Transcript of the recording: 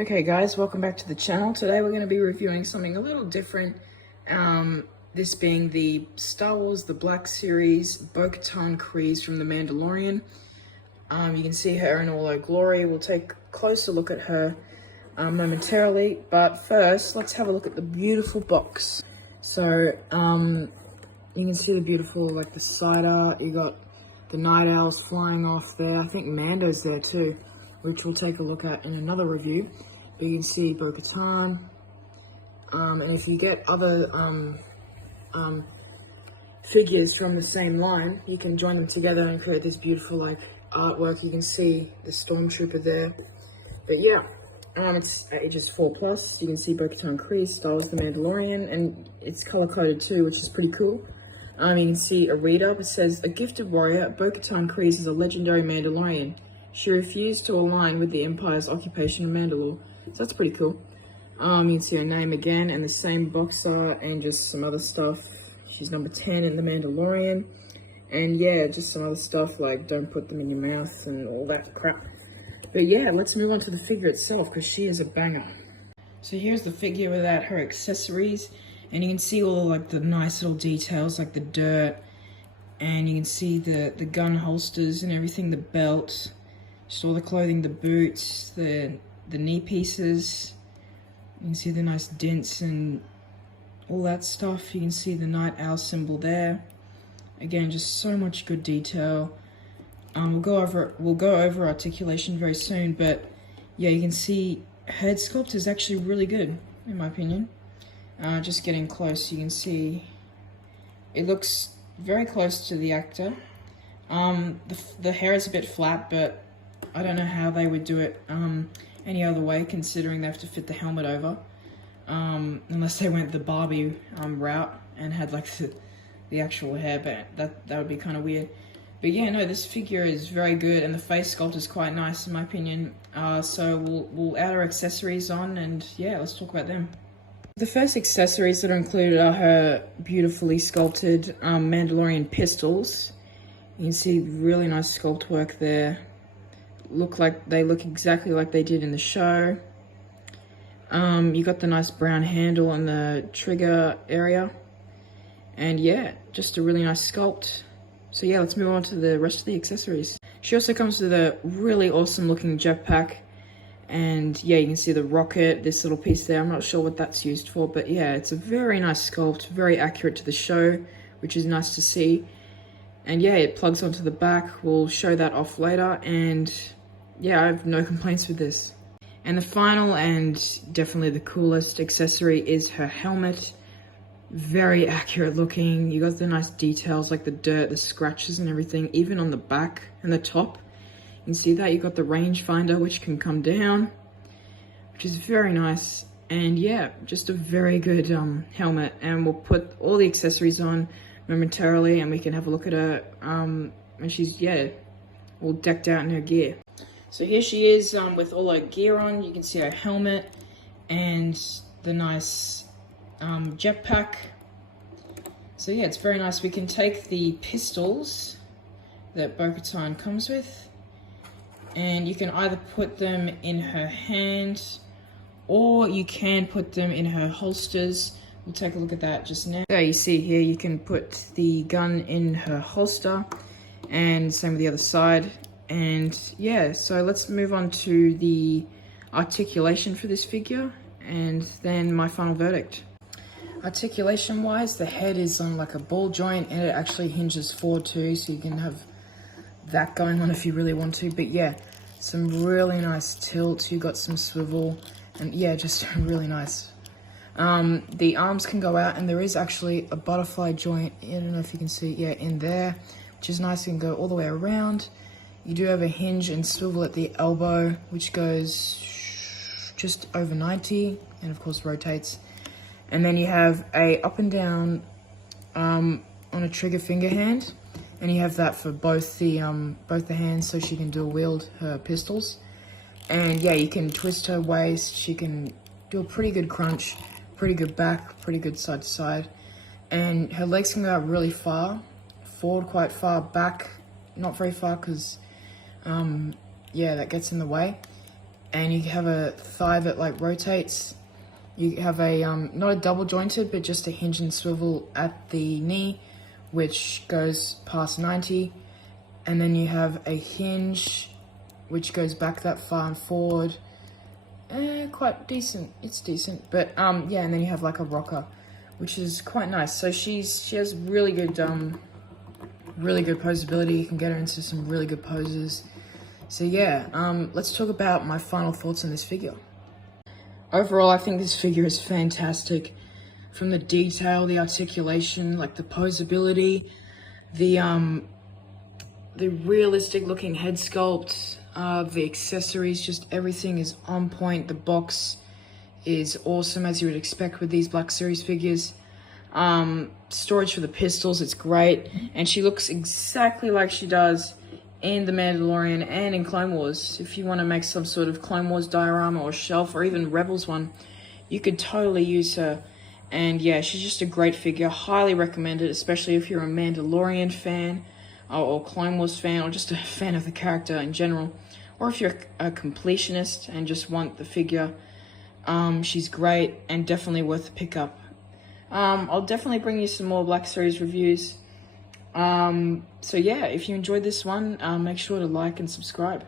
Okay guys, welcome back to the channel. Today we're going to be reviewing something a little different. This being the Star Wars The Black Series, Bo Katan Kryze from The Mandalorian. You can see her in all her glory. We'll take a closer look at her momentarily, but first let's have a look at the beautiful box. So you can see the beautiful, like the side art. You got the night owls flying off there. I think Mando's there too, which we'll take a look at in another review. But you can see Bo Katan, and if you get other figures from the same line, you can join them together and create this beautiful like artwork. You can see the Stormtrooper there. But yeah, it's ages 4+. You can see Bo Katan Kryze, Star Wars The Mandalorian, and it's color coded too, which is pretty cool. You can see a read-up. It says, a gifted warrior, Bo Katan Kryze is a legendary Mandalorian. She refused to align with the Empire's occupation of Mandalore. So that's pretty cool. You can see her name again and the same box art and just some other stuff. She's number 10 in The Mandalorian. And yeah, just some other stuff like don't put them in your mouth and all that crap. But yeah, let's move on to the figure itself because she is a banger. So here's the figure without her accessories. And you can see all like the nice little details like the dirt. And you can see the gun holsters and everything, the belt. Just all the clothing, the boots, the knee pieces. You can see the nice dents and all that stuff. You can see the night owl symbol there. Again, just so much good detail. We'll go over articulation very soon, but yeah, you can see head sculpt is actually really good in my opinion. Just getting close, you can see it looks very close to the actor. The hair is a bit flat, but I don't know how they would do it any other way, considering they have to fit the helmet over. Unless they went the Barbie route and had like the actual hair, but that would be kind of weird. But yeah, no, this figure is very good, and the face sculpt is quite nice in my opinion. So we'll add our accessories on, and yeah, let's talk about them. The first accessories that are included are her beautifully sculpted Mandalorian pistols. You can see really nice sculpt work there. They look exactly like they did in the show. You got the nice brown handle on the trigger area. And yeah, just a really nice sculpt. So yeah, let's move on to the rest of the accessories. She also comes with a really awesome looking jetpack. And yeah, you can see the rocket, this little piece there. I'm not sure what that's used for, but yeah, it's a very nice sculpt, very accurate to the show, which is nice to see. And yeah, it plugs onto the back. We'll show that off later. And yeah, I have no complaints with this. And the final and definitely the coolest accessory is her helmet. Very accurate looking. You got the nice details like the dirt, the scratches and everything, even on the back and the top. You can see that you got the rangefinder, which can come down, which is very nice. And yeah, just a very good helmet. And we'll put all the accessories on momentarily and we can have a look at her. And she's, yeah, all decked out in her gear. So here she is with all her gear on. You can see her helmet and the nice jetpack. So yeah, it's very nice. We can take the pistols that Bo Katan comes with, and you can either put them in her hand or you can put them in her holsters. We'll take a look at that just now. So you see here, you can put the gun in her holster, and same with the other side. And yeah, so let's move on to the articulation for this figure and then my final verdict. Articulation wise, the head is on like a ball joint and it actually hinges forward too, so you can have that going on if you really want to. But yeah, some really nice tilts. You got some swivel, and yeah, just really nice. The arms can go out, and there is actually a butterfly joint, I don't know if you can see, yeah, in there, which is nice. You can go all the way around. You do have a hinge and swivel at the elbow, which goes just over 90 and of course rotates. And then you have a up and down on a trigger finger hand, and you have that for both the hands, so she can dual wield her pistols. And yeah, you can twist her waist. She can do a pretty good crunch, pretty good back, pretty good side to side. And her legs can go out really far, forward quite far, back not very far because yeah, that gets in the way. and you have a thigh that like rotates. You have a not a double jointed, but just a hinge and swivel at the knee, which goes past 90, and then you have a hinge which goes back that far and forward. Quite decent. It's decent, but yeah, and then you have like a rocker, which is quite nice. So she has really good posability. You can get her into some really good poses. So yeah, let's talk about my final thoughts on this figure. Overall, I think this figure is fantastic. From the detail, the articulation, like the posability, the realistic looking head sculpt, the accessories, just everything is on point. The box is awesome, as you would expect with these Black Series figures. Storage for the pistols, it's great. And she looks exactly like she does in The Mandalorian and in Clone Wars. If you want to make some sort of Clone Wars diorama or shelf, or even Rebels one, you could totally use her. And yeah, she's just a great figure. Highly recommended, especially if you're a Mandalorian fan, or Clone Wars fan, or just a fan of the character in general. Or if you're a completionist and just want the figure, she's great and definitely worth the pickup. I'll definitely bring you some more Black Series reviews. So yeah, if you enjoyed this one, make sure to like and subscribe.